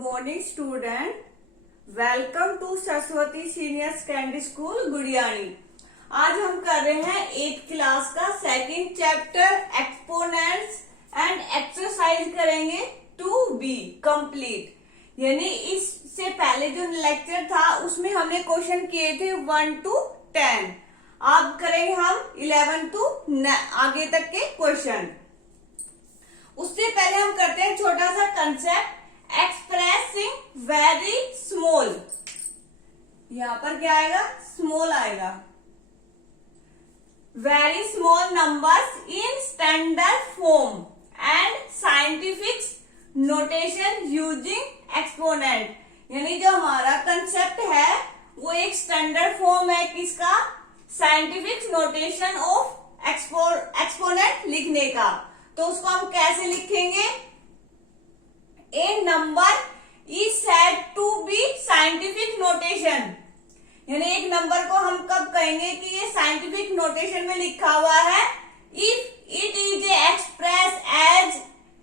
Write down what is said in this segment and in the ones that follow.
morning student. Welcome to Saraswati senior secondary school Gudiyani. आज हम कर रहे हैं 8th क्लास का second chapter exponents and exercise करेंगे टू बी कंप्लीट। यानी इससे पहले जो लेक्चर था उसमें हमने क्वेश्चन किए थे 1 to 10। अब करेंगे हम 11 to आगे तक के क्वेश्चन। उससे पहले हम करते हैं छोटा सा कंसेप्ट एक्सप्रेसिंग वेरी स्मॉल। यहां पर क्या आएगा? स्मॉल आएगा। Very small numbers in standard form and scientific notation using exponent. यानी जो हमारा कंसेप्ट है वो एक स्टैंडर्ड फॉर्म है किसका? साइंटिफिक नोटेशन ऑफ एक्सपोनेंट लिखने का। तो उसको हम कैसे लिखेंगे? A number is said to be scientific notation. यानी एक नंबर को हम कब कहेंगे कि ये साइंटिफिक नोटेशन में लिखा हुआ है? If it is express as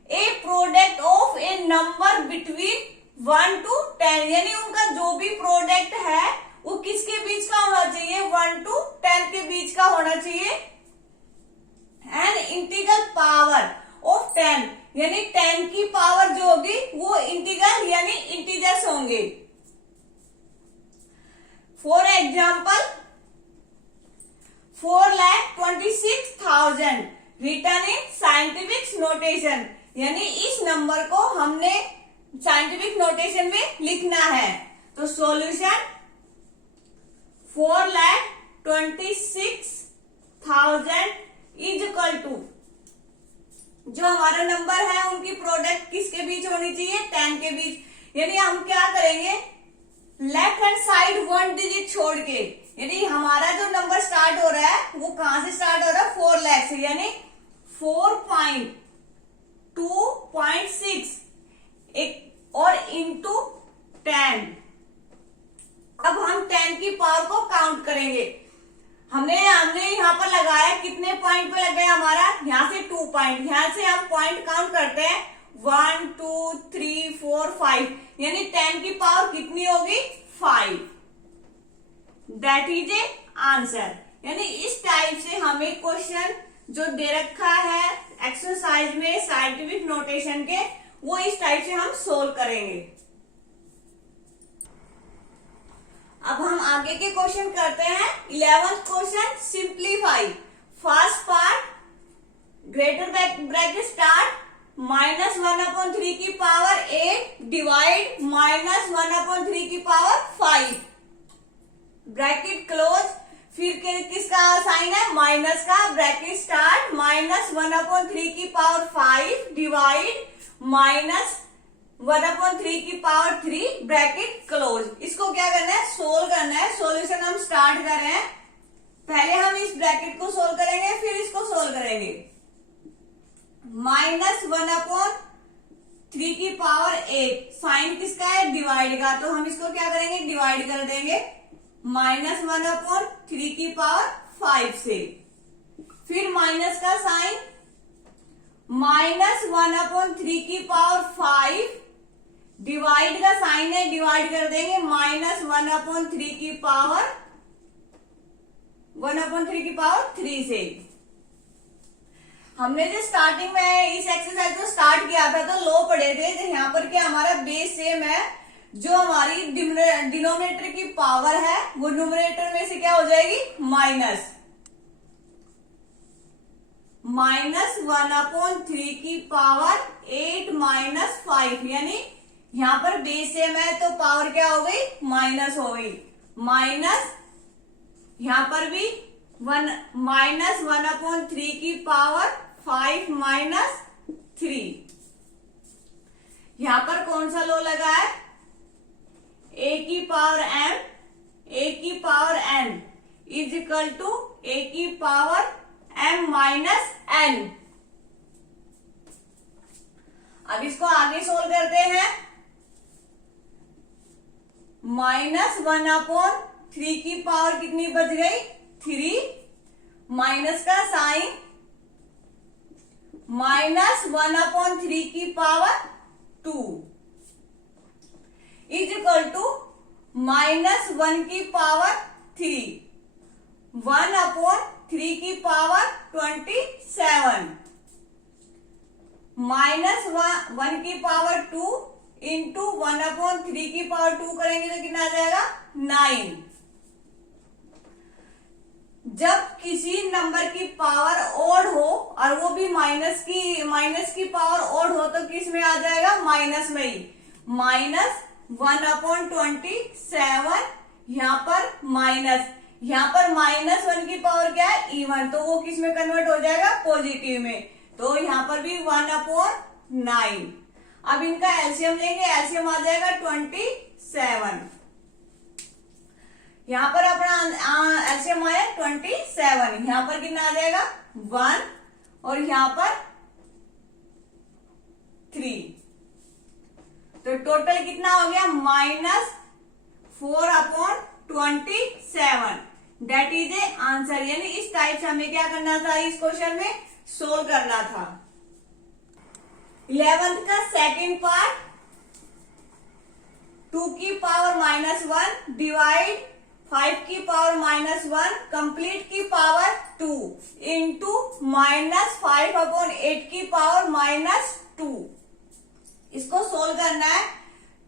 a product of a number between 1 to 10। यानी उनका जो भी प्रोडक्ट है वो किसके बीच का होना चाहिए? 1 to 10 के बीच का होना चाहिए। एंड इंटीग्रल पावर ऑफ 10 यानी 10 की पावर जो होगी वो इंटीग्रल यानी इंटीजर्स होंगे। For example 4,26,000 return in scientific notation. यानी इस नंबर को हमने साइंटिफिक नोटेशन में लिखना है। तो सॉल्यूशन 4,26,000 इज इक्वल टू जो हमारा नंबर है उनकी प्रोडक्ट किसके बीच होनी चाहिए? 10 के बीच। यानी हम क्या करेंगे? लेफ्ट हैंड साइड 1 डिजिट छोड़ के, यानी हमारा जो नंबर स्टार्ट हो रहा है वो कहां से स्टार्ट हो रहा है? 4 लाख से। यानी 4.2.6 और इंटू 10। अब हम 10 की पावर को काउंट करेंगे। हमने यहाँ पर लगाया, कितने पॉइंट पे लग गया हमारा? यहाँ से 2 पॉइंट। यहाँ से हम पॉइंट काउंट करते हैं 1 2 3 4 5। यानी 10 की पावर कितनी होगी? 5। That is a answer. यानी इस टाइप से हमें क्वेश्चन जो दे रखा है एक्सरसाइज में साइंटिफिक नोटेशन के, वो इस टाइप से हम सोल्व करेंगे। अब हम आगे के क्वेश्चन करते हैं। 11th question simplify. First part greater bracket start -1/3 की पावर 8 डिवाइड -1/3 की पावर 5 ब्रैकेट क्लोज। फिर किसका साइन है? माइनस का। ब्रैकेट स्टार्ट -1/3 की पावर 5 डिवाइड -1/3 की पावर 3 ब्रैकेट क्लोज। इसको क्या करना है? सोल्व करना है। सॉल्यूशन हम स्टार्ट कर रहे हैं। पहले हम इस ब्रैकेट को सोल्व करेंगे, फिर इसको सोल्व करेंगे। -1/3 की पावर 8 साइन किसका है? डिवाइड का। तो हम इसको क्या करेंगे? डिवाइड कर देंगे -1/3 की पावर 5 से। फिर माइनस का साइन -1/3 की पावर 5 डिवाइड का साइन है, डिवाइड कर देंगे -1/3 की पावर 3 से। हमने जो स्टार्टिंग में इस एक्सरसाइज को स्टार्ट किया था तो लो पढ़े थे। तो यहाँ पर क्या हमारा बेस सेम है। जो हमारी डिनोमिनेटर की पावर है वो न्यूमरेटर में से क्या हो जाएगी? -1/3 की पावर 8 -5। यानी यहाँ पर बेस सेम है तो पावर क्या हो गई? माइनस हो गई। माइनस यहाँ पर भी -1/3 की पावर 5 -3। यहां पर कौन सा लो लगा है? a की power n is equal to a की पावर m -n। अब इसको आगे सोल्व करते हैं। -1/3 की पावर कितनी बच गई? 3। माइनस का साइन -1/3 की पावर 2 -1 की पावर 3, 1/3 की पावर 27, -1 की पावर 2 इंटू 1/3 की पावर 2 करेंगे तो कितना आ जाएगा 9। जब किसी नंबर की पावर ओड हो और वो भी माइनस की पावर ओड हो तो किस में आ जाएगा, माइनस में ही। -1/27, यहाँ पर -1 की पावर क्या है, इवन, तो वो किस में कन्वर्ट हो जाएगा, पॉजिटिव में। तो यहाँ पर भी 1/9। अब इनका एलसीएम लेंगे, एलसीएम आ जाएगा 27। यहाँ पर अपना एलसीएम आया 27, यहाँ पर कितना आ जाएगा 1 और यहाँ पर 3, तो टोटल कितना हो गया -4/27। That is a answer. यानी इस टाइप से हमें क्या करना था, इस क्वेश्चन में सोल्व करना था। 11th का सेकंड पार्ट, 2 की पावर -1 डिवाइड 5 की पावर -1 कंप्लीट की पावर 2 इंटू -5/8 की पावर -2। इसको सोल्व करना है।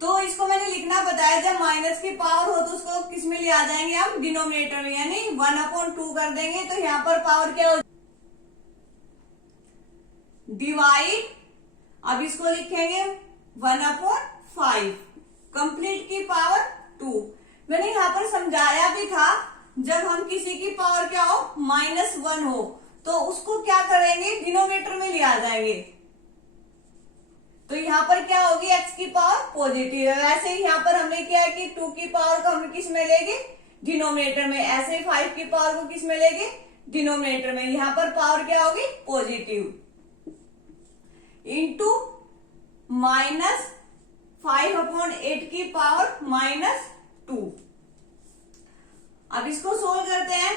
तो इसको मैंने लिखना बताया, जब माइनस की पावर हो तो उसको किस में ले आ जाएंगे हम, डिनोमिनेटर में, यानी 1/2 कर देंगे। तो यहाँ पर पावर क्या हो, डिवाइड, अब इसको लिखेंगे 1/5 कंप्लीट की पावर 2। मैंने यहाँ पर समझाया भी था, जब हम किसी की पावर क्या हो, -1 हो, तो उसको क्या करेंगे, डिनोमिनेटर में ले आ जाएंगे। तो यहाँ पर क्या होगी, x की पावर पॉजिटिव है। वैसे ही यहाँ पर हमने क्या है कि 2 की पावर को हम किस में लेंगे, डिनोमिनेटर में। ऐसे ही 5 की पावर को किस में लेंगे, डिनोमिनेटर में। यहाँ पर पावर क्या होगी, पॉजिटिव, इंटू -5/8 की पावर -2। अब इसको सोल्व करते हैं।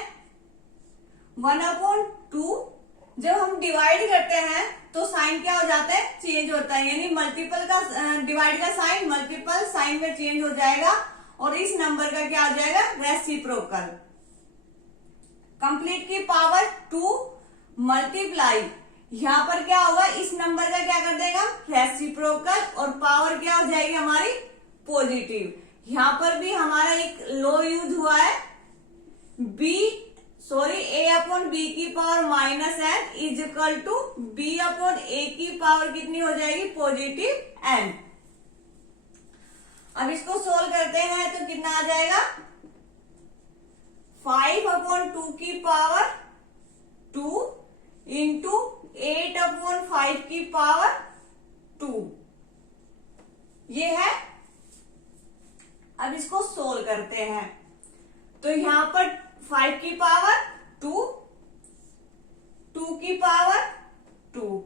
1/2 जब हम डिवाइड करते हैं तो साइन क्या हो जाता है, चेंज होता है। यानी मल्टीपल का डिवाइड का साइन मल्टीपल साइन में चेंज हो जाएगा और इस नंबर का क्या हो जाएगा, रेसिप्रोकल। कंप्लीट की पावर 2 मल्टीप्लाई, यहां पर क्या होगा, इस नंबर का क्या कर देगा, रेसिप्रोकल, और पावर क्या हो जाएगी हमारी पॉजिटिव। यहां पर भी हमारा एक लो यूज हुआ है, a/b की power -n is equal to b/a की पावर कितनी हो जाएगी, पॉजिटिव n। अब इसको सोल्व करते हैं तो कितना आ जाएगा, 5/2 की पावर 2 इंटू 8/5 की पावर 2, ये है। अब इसको सोल्व करते हैं तो यहां पर 5 की पावर 2, 2 की पावर 2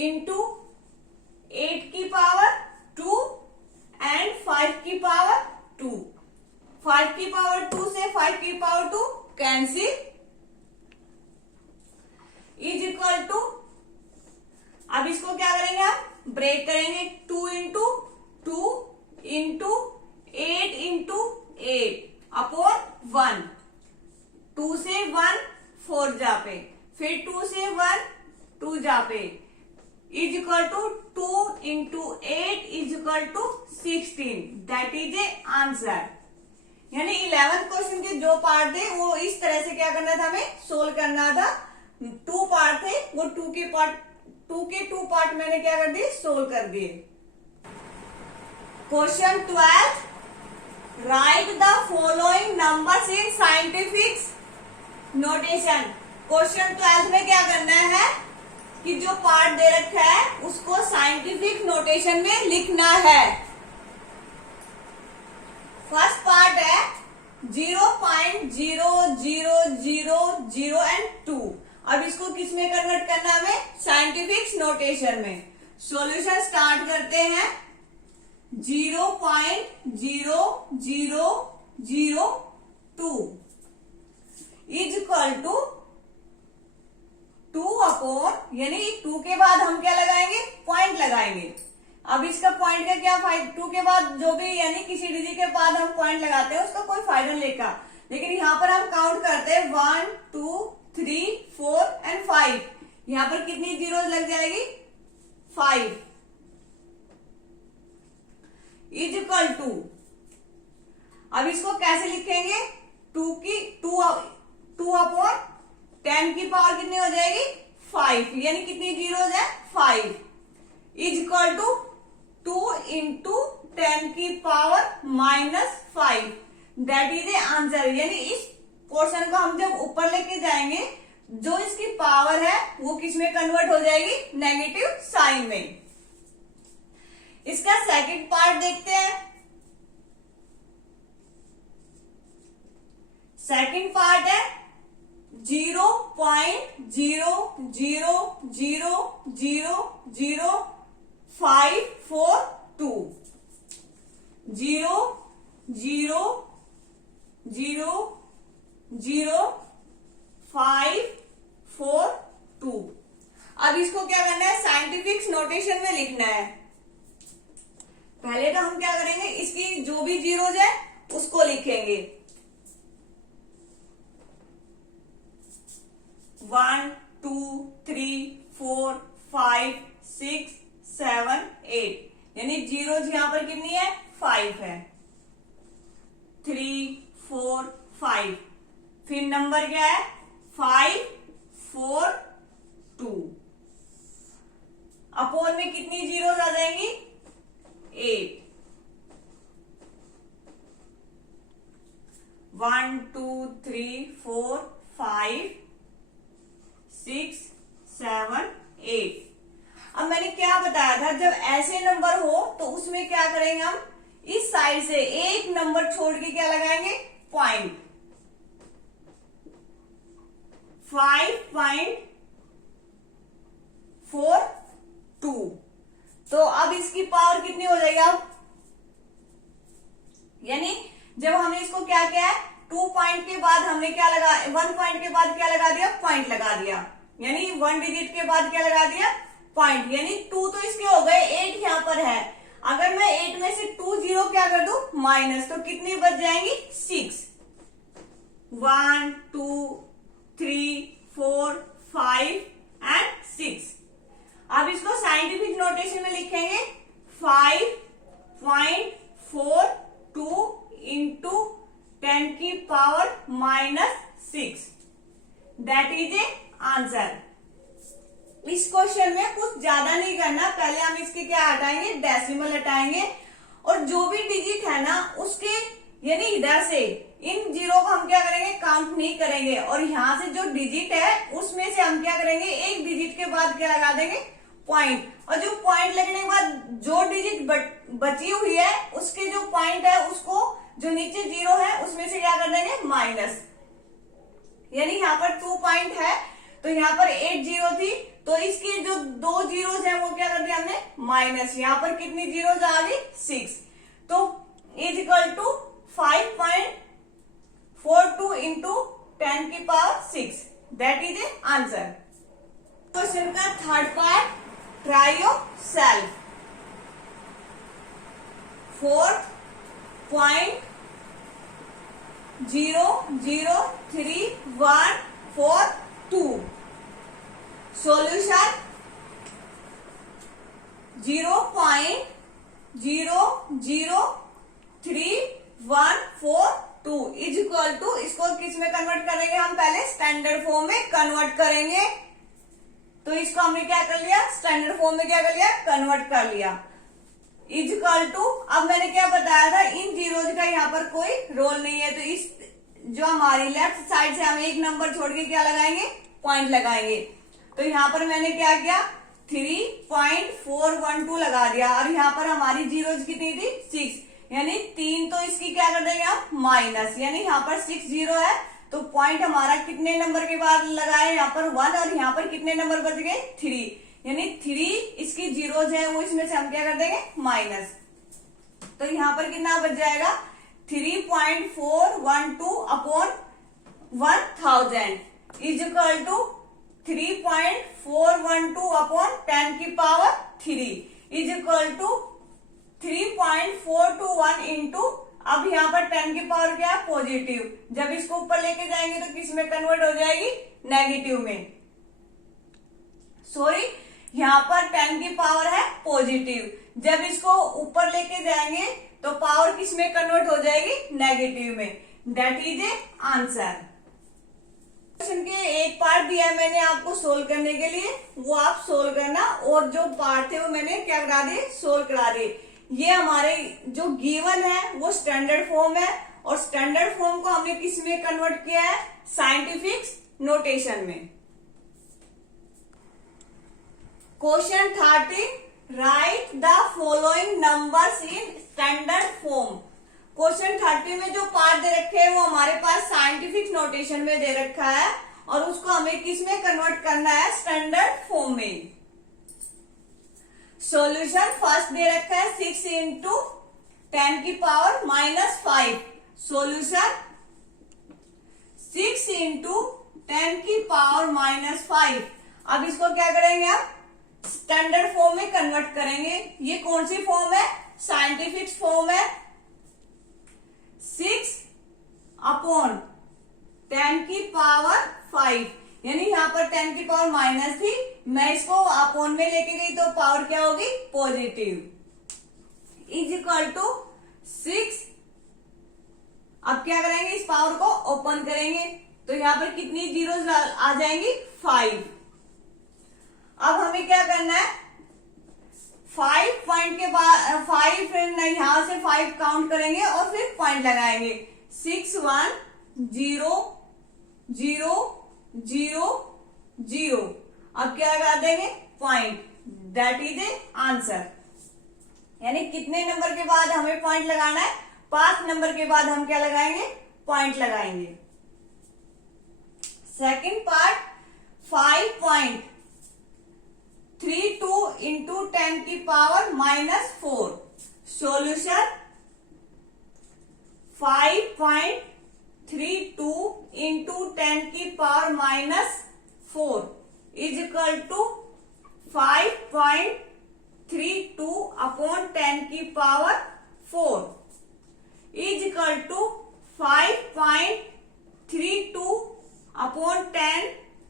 इंटू 8 की पावर 2 एंड 5 की पावर 2। 5 की पावर 2 से 5 की power 2 cancel, is equal to, अब इसको क्या करेंगे, आप ब्रेक करेंगे, 2 इंटू 2 इंटू 8 इंटू 8 अपॉन 1। 2 से 1 4 जा पे, फिर 2 से 1 2 जा पे, is equal to 2 into 8 is equal to 16। That is a answer. यानी 11th क्वेश्चन के जो पार्ट थे वो इस तरह से क्या करना था, हमें सोल्व करना था। 2 पार्ट थे, वो 2 के 2 पार्ट मैंने क्या कर दिए, सोल्व कर दिए। Question 12, right the following numbers in scientific notation. Question 12 में क्या करना है कि जो पार्ट दे रखा है उसको साइंटिफिक नोटेशन में लिखना है। फर्स्ट पार्ट है 0.0000 एंड 2। अब इसको किस में कन्वर्ट करना है, हमें साइंटिफिक नोटेशन में। सॉल्यूशन स्टार्ट करते हैं। 0.0002 इज इक्वल टू 2 अपॉन, यानी 2 के बाद हम क्या लगाएंगे, पॉइंट लगाएंगे। अब इसका पॉइंट का क्या फायदा, 2 के बाद जो भी यानी किसी डिजिट के बाद हम पॉइंट लगाते हैं उसका कोई फायदा नहीं लेगा, लेकिन यहाँ पर हम काउंट करते हैं 1 2 3 4 एंड 5। यहाँ पर कितनी जीरो लग जाएगी, 5 इज इक्वल टू, अब इसको कैसे लिखेंगे, 2 अपॉन 10 की पावर कितनी हो जाएगी 5, यानी कितनी जीरोज है 5 इज इक्वल टू 2 इंटू 10 की power -5, that is a answer. यानी इस पोर्शन को हम जब ऊपर लेके जाएंगे जो इसकी पावर है वो किस में कन्वर्ट हो जाएगी, नेगेटिव साइन में। इसका सेकंड पार्ट देखते हैं। सेकंड पार्ट है 0.0000542, 0.0000542। अब इसको क्या करना है, साइंटिफिक नोटेशन में लिखना है। पहले तो हम क्या करेंगे, इसकी जो भी जीरोज है उसको लिखेंगे, 1 2 3 4 5 6 7 8, यानी जीरोज यहां पर कितनी है 5 है, 3 4 5, फिर नंबर क्या है 5 4 2, अपोन में कितनी जीरोज आ जाएंगी 8, 1 2 3 4 5 6 7 8। अब मैंने क्या बताया था, जब ऐसे नंबर हो तो उसमें क्या करेंगे हम, इस साइड से एक नंबर छोड़ के क्या लगाएंगे, पॉइंट, 5.42। तो अब इसकी पावर कितनी हो जाएगी, अब यानी जब हमने इसको क्या किया है, 2 पॉइंट के बाद हमने क्या लगा, 1 पॉइंट के बाद क्या लगा दिया, पॉइंट लगा दिया, यानी 1 डिजिट के बाद क्या लगा दिया, पॉइंट, यानी 2 तो इसके हो गए, 8 यहां पर है। अगर मैं 8 में से 2 जीरो क्या कर दूं, माइनस, तो कितनी बच जाएंगी 6, 1 2 3 4 5 एंड 6। अब इसको साइंटिफिक नोटेशन में लिखेंगे, 5.42 इंटू 10 की power -6, that is a answer. इस क्वेश्चन में कुछ ज्यादा नहीं करना, पहले हम इसके क्या हटाएंगे, डेसिमल हटाएंगे, और जो भी डिजिट है ना उसके यानी इधर से इन जीरो को हम क्या करेंगे, काउंट नहीं करेंगे, और यहां से जो डिजिट है उसमें से हम क्या करेंगे, एक डिजिट के बाद क्या लगा देंगे, पॉइंट, और जो पॉइंट लगने के बाद जो डिजिट बची हुई है उसके जो पॉइंट है उसको जो नीचे जीरो है उसमें से क्या कर देंगे, माइनस, यानी यहाँ पर 2 पॉइंट है तो यहाँ पर 8 जीरो थी, तो इसकी जो 2 जीरोज है वो क्या कर दिया हमने, माइनस, यहाँ पर कितनी जीरोज आ गई 6, तो इज इक्वल टू 5.42 इंटू 10 की power 6, that is a answer. Question का third part, try yourself. 4.0031442, solution 0.0031442 is equal to, इसको किस में कन्वर्ट करेंगे हम, पहले स्टैंडर्ड फॉर्म में कन्वर्ट करेंगे, तो इसको हमने क्या कर लिया, स्टैंडर्ड फॉर्म में क्या कर लिया, कन्वर्ट कर लिया, इज इक्वल टू, अब मैंने क्या बताया था, इन जीरोज का यहाँ पर कोई रोल नहीं है, तो इस जो हमारी लेफ्ट साइड से हम एक नंबर छोड़ के क्या लगाएंगे, पॉइंट लगाएंगे, तो यहाँ पर मैंने क्या किया, 3.412 लगा दिया, और यहाँ पर हमारी जीरोज कितनी थी 6, यानी 3 तो इसकी क्या कर देंगे आप, माइनस, यानी यहाँ पर 6 जीरो है, तो पॉइंट हमारा कितने नंबर के बाद लगाए, यहाँ पर 1, और यहाँ पर कितने नंबर बच गए 3, यानी 3 इसकी जीरोज है वो इसमें से हम क्या कर देंगे, माइनस, तो यहाँ पर कितना बच जाएगा, 3.412 upon 1000 is equal to 3.412 upon 10 की power 3, is equal to 3.421 into, अब यहाँ पर 10 की पावर क्या है, पॉजिटिव, जब इसको ऊपर लेके जाएंगे तो किस में कन्वर्ट हो जाएगी, नेगेटिव में। सॉरी, यहाँ पर 10 की पावर है पॉजिटिव, जब इसको ऊपर लेके जाएंगे तो पावर किस में कन्वर्ट हो जाएगी, नेगेटिव में। That is a answer. Question के एक पार्ट दिया है मैंने आपको सोल्व करने के लिए, वो आप सोल्व करना, और जो पार्ट थे वो मैंने क्या करा दिए, सोल्व करा दिए। ये हमारे जो गिवन है वो स्टैंडर्ड फॉर्म है, और स्टैंडर्ड फॉर्म को हमने किस में कन्वर्ट किया है, साइंटिफिक नोटेशन में। Question 13, right the following numbers in standard form. Question 30 में जो पार्ट दे रखे हैं वो हमारे पास साइंटिफिक नोटेशन में दे रखा है, और उसको हमें किस में कन्वर्ट करना है, स्टैंडर्ड फॉर्म में। सॉल्यूशन फर्स्ट दे रखा है 6 इंटू 10 की पावर -5। सॉल्यूशन 6 इंटू 10 की पावर -5। अब इसको क्या करेंगे, आप स्टैंडर्ड फॉर्म में कन्वर्ट करेंगे। ये कौन सी फॉर्म है, साइंटिफिक फॉर्म है। 6 अपॉन 10 की पावर 5, यानी यहाँ पर 10 की पावर माइनस थी, मैं इसको अपॉन में लेके गई तो पावर क्या होगी, पॉजिटिव, इज इक्वल टू 6। अब क्या करेंगे, इस पावर को ओपन करेंगे तो यहाँ पर कितनी जीरोस आ जाएंगी, 5। अब हमें क्या करना है, 5 पॉइंट के बाद 5 यहां से 5 काउंट करेंगे और फिर पॉइंट लगाएंगे। 6 1 0 0 0 0। अब क्या लगा देंगे, point. That is a answer. यानी कितने नंबर के बाद हमें पॉइंट लगाना है, 5 नंबर के बाद हम क्या लगाएंगे, पॉइंट लगाएंगे। सेकंड पार्ट, 5.32 इंटू 10 की पावर -4। सॉल्यूशन 5.32 इंटू 10 की power -4 is equal to 5.32 upon 10 की power 4 is equal to 5.32 upon 10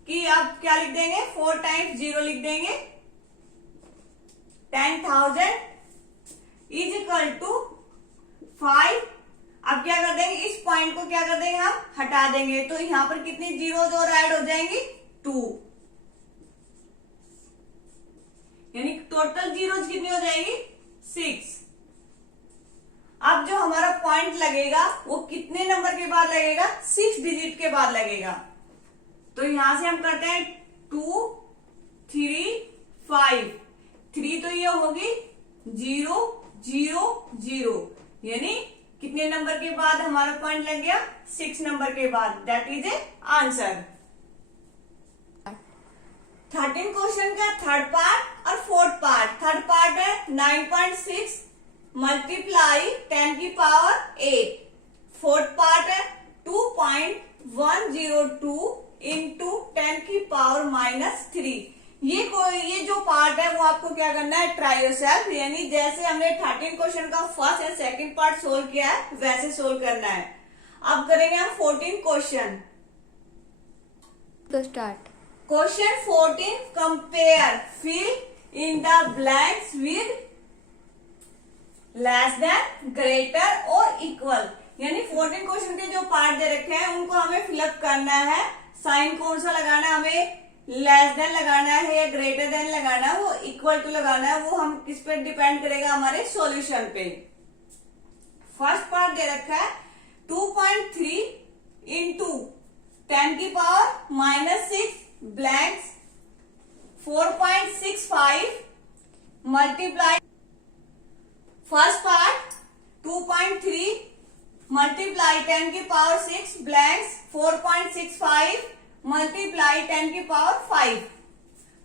की, अब क्या लिख देंगे, 4 टाइम्स 0 लिख देंगे, 10,000 इज इक्वल टू 5। अब क्या कर देंगे, इस पॉइंट को क्या कर देंगे, हम हटा देंगे, तो यहां पर कितनी जीरोज और ऐड हो जाएंगी, 2, यानी टोटल जीरोज कितनी हो जाएगी, 6। अब जो हमारा पॉइंट लगेगा वो कितने नंबर के बाद लगेगा, 6 डिजिट के बाद लगेगा। तो यहां से हम करते हैं 2 3 5। 3 तो ये होगी 0 0 0, यानी कितने नंबर के बाद हमारा पॉइंट लग गया, 6 नंबर के बाद। That is a answer. 13 question का थर्ड पार्ट और फोर्थ पार्ट। थर्ड पार्ट है 9.6 मल्टीप्लाई 10 की पावर 8। फोर्थ पार्ट है 2.102 इंटू 10 की पावर -3। ये जो पार्ट है वो आपको क्या करना है, ट्राई योरसेल्फ, यानी जैसे हमने 13 क्वेश्चन का फर्स्ट या सेकंड पार्ट सोल्व किया है वैसे सोल्व करना है। अब करेंगे हम 14 क्वेश्चन। तो start. Question 14, compare fill in the blanks with less than, greater और इक्वल। यानी 14 क्वेश्चन के जो पार्ट दे रखे हैं उनको हमें फिलअप करना है। साइन कौन सा लगाना है, हमें लेस देन लगाना है या ग्रेटर देन लगाना है, वो इक्वल टू लगाना है, वो हम किस पे डिपेंड करेगा, हमारे सॉल्यूशन पे। फर्स्ट पार्ट दे रखा है 2.3 इंटू 10 की power -6 blanks 4.65 multiply. First part 2.3 multiply 10 की पावर 6 ब्लैंक्स 4.65 मल्टीप्लाई 10 की पावर 5।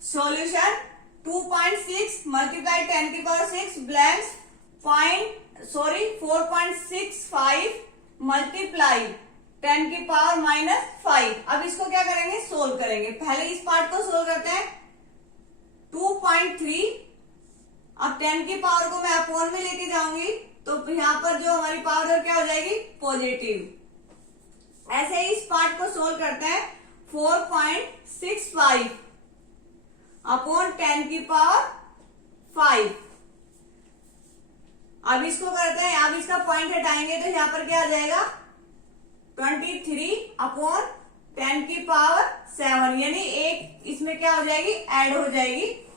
सॉल्यूशन 2.6 मल्टीप्लाई 10 की पावर 6 ब्लैंक्स 4.65 मल्टीप्लाई 10 की पावर -5। अब इसको क्या करेंगे, सोल्व करेंगे। पहले इस पार्ट को सोल्व करते हैं। 2.3 अब 10 की पावर को मैं अपॉन में लेके जाऊंगी तो यहाँ पर जो हमारी पावर क्या हो जाएगी, पॉजिटिव। ऐसे ही इस पार्ट को सोल्व करते हैं। 4.65 अपॉन 10 की पावर 5। अब इसको करते हैं, अब इसका पॉइंट हटाएंगे तो यहाँ पर क्या आ जाएगा, 23 अपॉन 10 की पावर 7, यानी एक इसमें क्या हो जाएगी, ऐड हो जाएगी।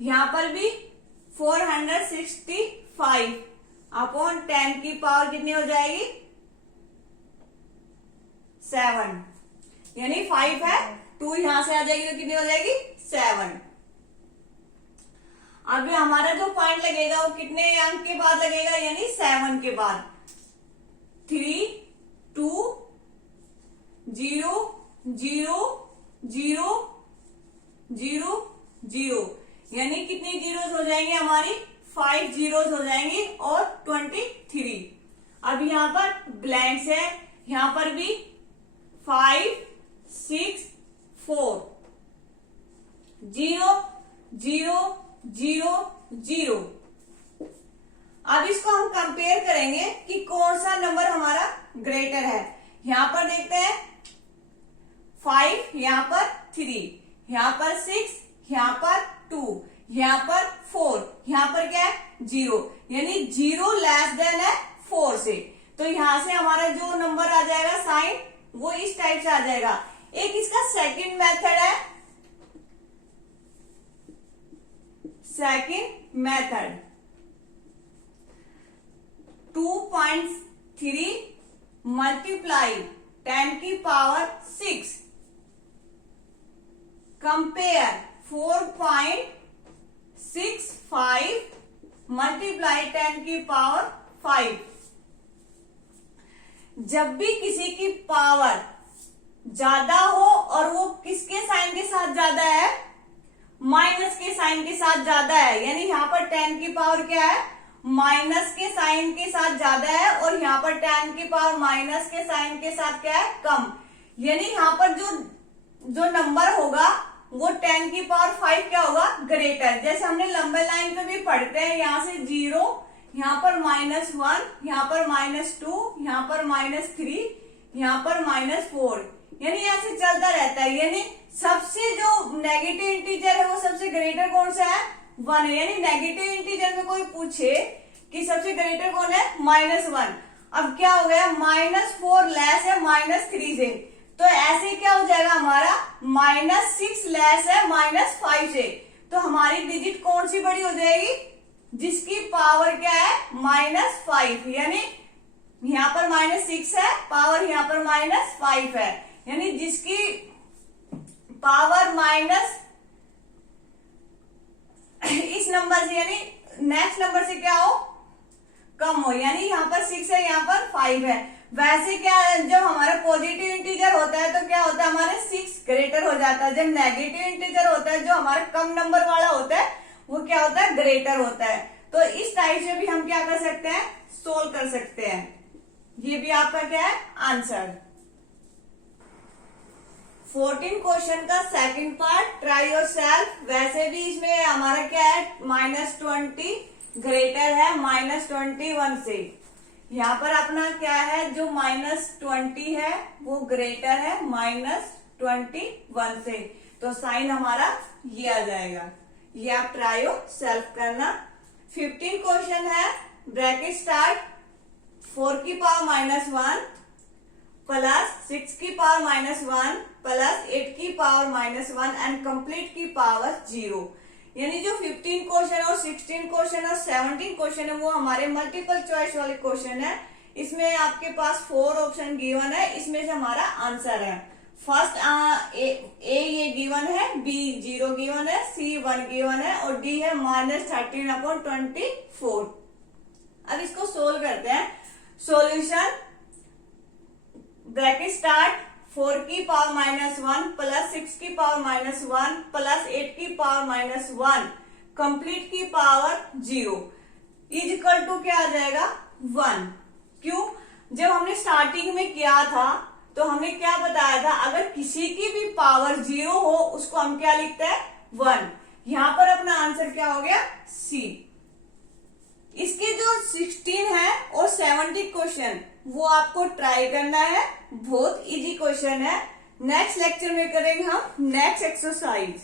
यहां पर भी 465 अपॉन 10 की पावर कितनी हो जाएगी, 7, यानी 5 है, 2 यहां से आ जाएगी तो कितनी हो जाएगी, 7। अभी हमारा जो पॉइंट लगेगा वो कितने अंक के बाद लगेगा, यानी 7 के बाद। 3 2 0 0 0 0 0, यानी कितनी जीरोस हो जाएंगे हमारी, 5 जीरोस हो जाएंगी और 23। अब यहाँ पर ब्लैंक्स है, यहाँ पर भी 5 6 4 0 0 0 0। अब इसको हम कंपेयर करेंगे कि कौन सा नंबर हमारा ग्रेटर है। यहां पर देखते हैं 5, यहां पर 3, यहां पर 6, यहां पर 2, यहां पर 4, यहां पर क्या है, 0, यानी 0 लेस देन है 4 से। तो यहां से हमारा जो नंबर आ जाएगा साइन, वो इस टाइप से आ जाएगा। एक इसका सेकंड मेथड है, सेकंड मेथड 2.3 मल्टीप्लाई 10 की पावर 6 कंपेयर 4.65 मल्टीप्लाई 10 की पावर 5। जब भी किसी की पावर ज्यादा हो और वो किसके साइन के साथ ज्यादा है, माइनस के साइन के साथ ज्यादा है, यानी यहाँ पर 10 की पावर क्या है, माइनस के साइन के साथ ज्यादा है, और यहाँ पर 10 की पावर माइनस के साइन के साथ क्या है, कम। यानी यहाँ पर जो नंबर होगा वो 10 की पावर 5 क्या होगा, ग्रेटर। जैसे हमने लंबे लाइन पे भी पढ़ते हैं, यहाँ से 0, यहाँ पर -1, यहाँ पर -2, यहाँ पर -3, यहाँ पर -4, यानी ऐसे चलता रहता है। यानी सबसे जो नेगेटिव इंटीजर है वो सबसे ग्रेटर कौन सा है, 1 है। यानी नेगेटिव इंटीजर में कोई पूछे कि सबसे ग्रेटर कौन है, -1। अब क्या हो गया, -4 लेस है -3 से, तो ऐसे क्या हो जाएगा हमारा, -6 लेस है -5 से। तो हमारी डिजिट कौन सी बड़ी हो जाएगी, जिसकी पावर क्या है, -5, यानी यहाँ पर -6 है, पावर यहाँ पर -5 है, यानी जिसकी पावर माइनस इस नंबर से, यानी नेक्स्ट नंबर से क्या हो, कम हो, यानी यहाँ पर 6 है, यहाँ पर 5 है। वैसे क्या है, जब हमारा पॉजिटिव इंटीजर होता है तो क्या होता है, हमारे 6 ग्रेटर हो जाता है। जब नेगेटिव इंटीजर होता है, जो हमारा कम नंबर वाला होता है, वो क्या होता है, ग्रेटर होता है। तो इस टाइप से भी हम क्या कर सकते हैं, सोल्व कर सकते हैं। ये भी आपका क्या है, आंसर। 14 क्वेश्चन का second part, try your self. वैसे भी इसमें हमारा क्या है, -20 ग्रेटर है -21 से। यहाँ पर अपना क्या है, जो -20 है वो ग्रेटर है -21 से, तो साइन हमारा ये आ जाएगा। ये आप ट्राई योर सेल्फ करना। 15 क्वेश्चन है, ब्रैकेट स्टार्ट 4 की पावर -1 प्लस 6 की पावर -1 प्लस 8 की पावर -1 एंड कंप्लीट की पावर 0। यानी जो 15 क्वेश्चन और 16 क्वेश्चन और 17 क्वेश्चन है वो हमारे मल्टीपल चॉइस वाले क्वेश्चन है। इसमें आपके पास 4 ऑप्शन गिवन है, इसमें से हमारा आंसर है। फर्स्ट ए ये गिवन है, बी 0 गिवन है, सी 1 गिवन है और डी है -13/24। अब इसको सोल्व करते हैं। सॉल्यूशन, ब्रैकेट स्टार्ट 4 की पावर -1 प्लस 6 की पावर -1 प्लस 8 की पावर -1 कंप्लीट की पावर 0 इज इक्वल टू क्या आ जाएगा, 1। क्यों, जब हमने स्टार्टिंग में किया था तो हमने क्या बताया था, अगर किसी की भी पावर 0 हो उसको हम क्या लिखते हैं, 1। यहां पर अपना आंसर क्या हो गया, सी। इसके जो 16 है और 70 क्वेश्चन वो आपको ट्राई करना है, बहुत इजी क्वेश्चन है। नेक्स्ट लेक्चर में करेंगे हम नेक्स्ट एक्सरसाइज।